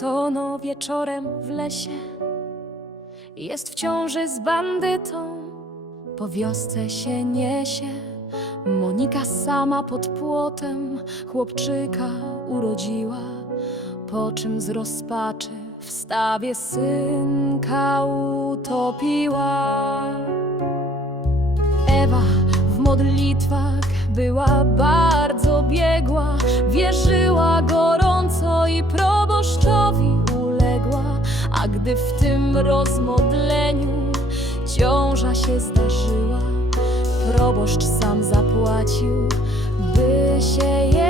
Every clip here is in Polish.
co no wieczorem w lesie jest w ciąży z bandytą. Po wiosce się niesie Monika sama pod płotem chłopczyka urodziła, po czym z rozpaczy w stawie synka utopiła. Ewa w modlitwach była bardzo biegła, wierzyła gorąco i a gdy w tym rozmodleniu ciąża się zdarzyła, proboszcz sam zapłacił, by się jej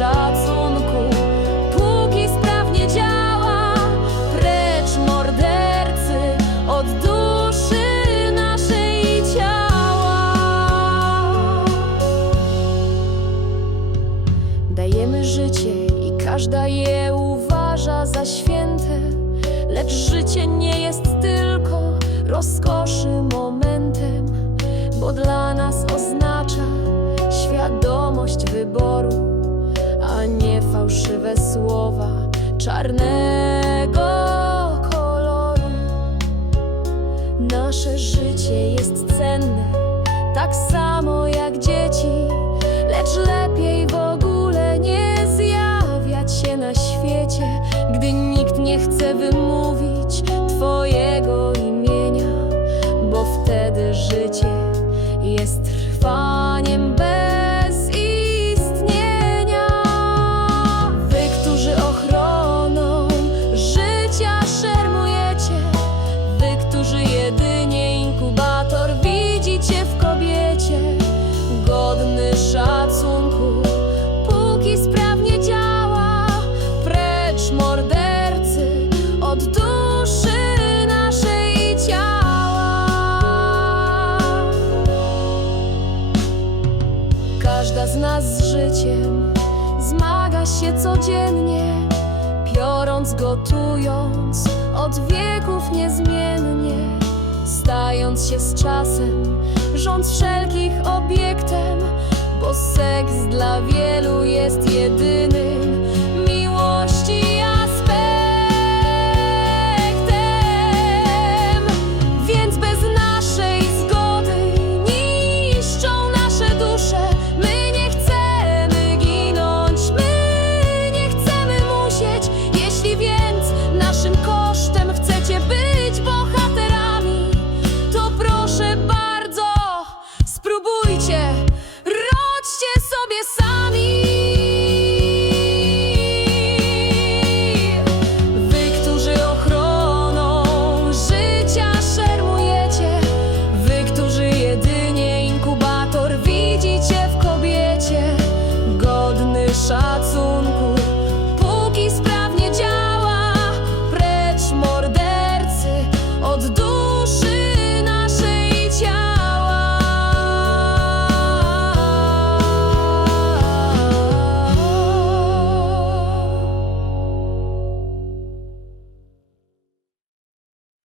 szacunku, póki sprawnie działa, precz mordercy od duszy naszej ciała. Dajemy życie i każda je uważa za święte, lecz życie nie jest tylko rozkoszy momentem, bo dla nas oznacza świadomość wyboru, fałszywe słowa czarnego koloru. Nasze życie jest cenne, tak samo jak dzieci, lecz lepiej w ogóle nie zjawiać się na świecie, gdy nikt nie chce wymówić Twojego którzy jedynie inkubator widzicie w kobiecie, godny szacunku, póki sprawnie działa, precz mordercy od duszy naszej ciała. Każda z nas z życiem zmaga się codziennie, piorąc, gotując, od wieków niezmiennie, stając się z czasem, rząd wszelkich obiektem.